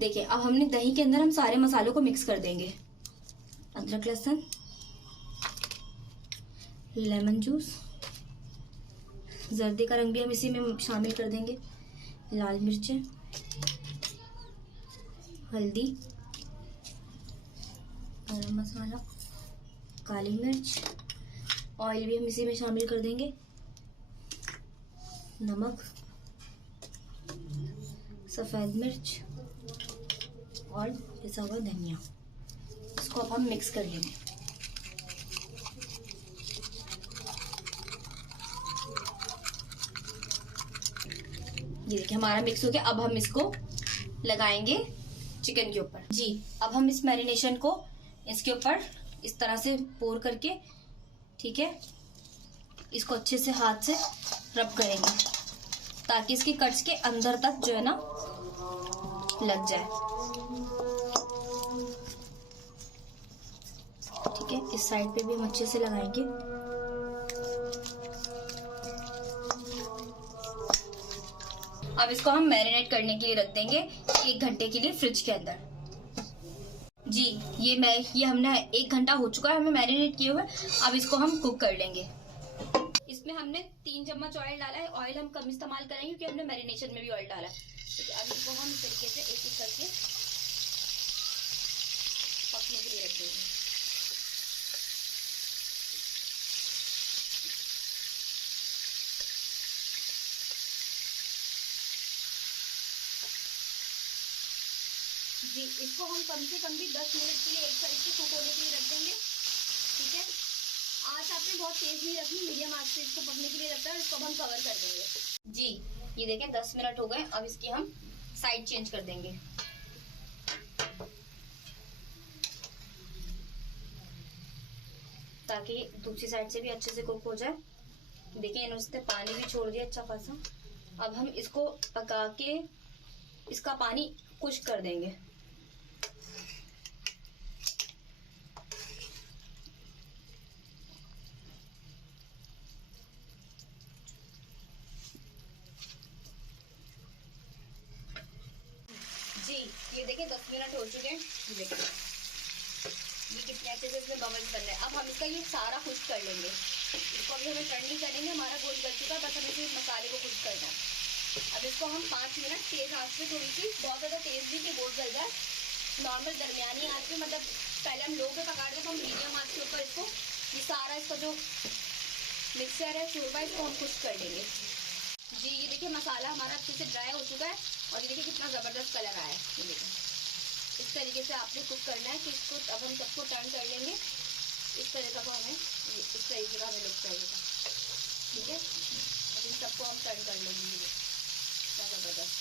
देखिए अब हमने दही के अंदर हम सारे मसालों को मिक्स कर देंगे। अदरक लहसुन, लेमन जूस, जर्दे का रंग भी हम इसी में शामिल कर देंगे, लाल मिर्चें, हल्दी, गरम मसाला, काली मिर्च, ऑयल भी हम इसी में शामिल कर देंगे, नमक, सफेद मिर्च और पिसा हुआ धनिया। इसको अब हम मिक्स कर लेंगे। ये देखिए हमारा मिक्स हो गया। अब हम इसको लगाएंगे चिकन के ऊपर। जी अब हम इस मैरिनेशन को इसके ऊपर इस तरह से पोर करके, ठीक है, इसको अच्छे से हाथ से रब करेंगे ताकि इसकी कट्स के अंदर तक जो है ना लग जाए। ठीक है, इस साइड पे भी हम अच्छे से लगाएंगे। अब इसको हम मैरिनेट करने के लिए रख देंगे 1 घंटे के लिए फ्रिज के अंदर। जी ये हमने 1 घंटा हो चुका है हमें मैरिनेट किए हुए। अब इसको हम कुक कर लेंगे। इसमें हमने 3 चम्मच ऑयल डाला है। ऑयल हम कम इस्तेमाल करेंगे क्योंकि हमने मैरिनेशन में भी ऑयल डाला है। तो अब इसको हम इस तरीके से एक एक करके पकने के लिए रख देंगे। जी इसको हम कम से कम भी 10 मिनट के लिए एक साइड से कुक होने के लिए रख देंगे। ठीक है, आँच आपने बहुत तेज नहीं रखनी, मीडियम आँच से इसको पकने के लिए रखता है। इसको हम कवर कर देंगे। जी ये देखें 10 मिनट हो गए। अब इसकी हम साइड चेंज कर देंगे ताकि दूसरी साइड से भी अच्छे से कुक हो जाए। देखिए इन्होंने पानी भी छोड़ दिया अच्छा खासा। अब हम इसको पका के इसका पानी खुश्क कर देंगे। जी ये देखिए 10 मिनट हो चुके हैं। देखिए ये कितने अच्छे से इसमें बबल्स बन रहे हैं। अब हम इसका ये सारा खुश्क कर लेंगे। इसको अभी हमें टर्न नहीं करेंगे, हमारा गोश्त गल चुका है, बस हमें सिर्फ मसाले को खुश्क करना है। अब इसको हम 5 मिनट तेज आंच पे, थोड़ी सी बहुत ज़्यादा तेज भी कि गोश्त गल जाए, नॉर्मल दरमियानी आंच पे, मतलब पहले हम लो पे पका रहे थे, हम मीडियम आंच के ऊपर इसको ये सारा इसका जो मिक्सचर है शोरबा इसको हम खुश्क कर लेंगे। जी ये देखिए मसाला हमारा अच्छे से ड्राई हो चुका है और ये देखिए कितना ज़बरदस्त कलर आया है। ये देखिए इस तरीके से आपने कुक करना है कि इसको अब हम सबको टर्न कर लेंगे। इस तरह का हमें इस तरीके का हमें लुक चाहिए था। ठीक है, अब इन सबको हम टर्न कर लेंगे। ये क्या ज़बरदस्त,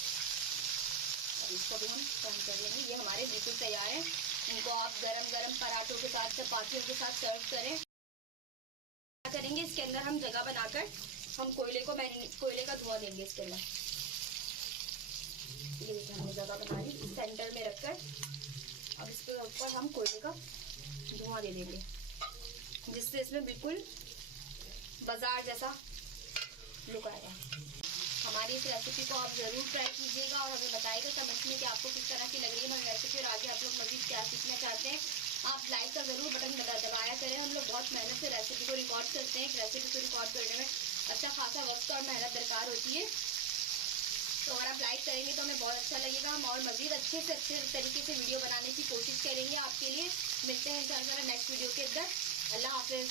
और इसको भी हम टर्न कर लेंगे। ये हमारे बिल्कुल तैयार है। इनको आप गरम गरम पराठों के साथ, चपातियों के साथ सर्व करें। क्या करेंगे, इसके अंदर हम जगह बनाकर हम कोयले का धुआं देंगे इसके अंदर। ये देखिए हमने जगह बना ली सेंटर में रखकर। अब इसके ऊपर हम कोयले का धुआं दे देंगे जिससे इसमें बिल्कुल बाजार जैसा लुक आएगा। हमारी इस रेसिपी को आप ज़रूर ट्राई कीजिएगा और हमें बताइएगा कमेंट्स में कि आपको किस तरह की लग रही है हमारी रेसिपी और आगे आप लोग मज़ीद क्या सीखना चाहते हैं। आप लाइक का ज़रूर बटन दबाया करें। हम लोग बहुत मेहनत से रेसिपी को रिकॉर्ड करते हैं। एक रेसिपी को रिकॉर्ड करने में अच्छा खासा वक्त और मेहनत दरकार होती है। तो अगर आप लाइक करेंगे तो हमें बहुत अच्छा लगेगा। हम और मज़ीद अच्छे तरीके से वीडियो बनाने की कोशिश करेंगे आपके लिए। मिलते हैं इंशाल्लाह नेक्स्ट वीडियो के अंदर। अल्लाह हाफिज़।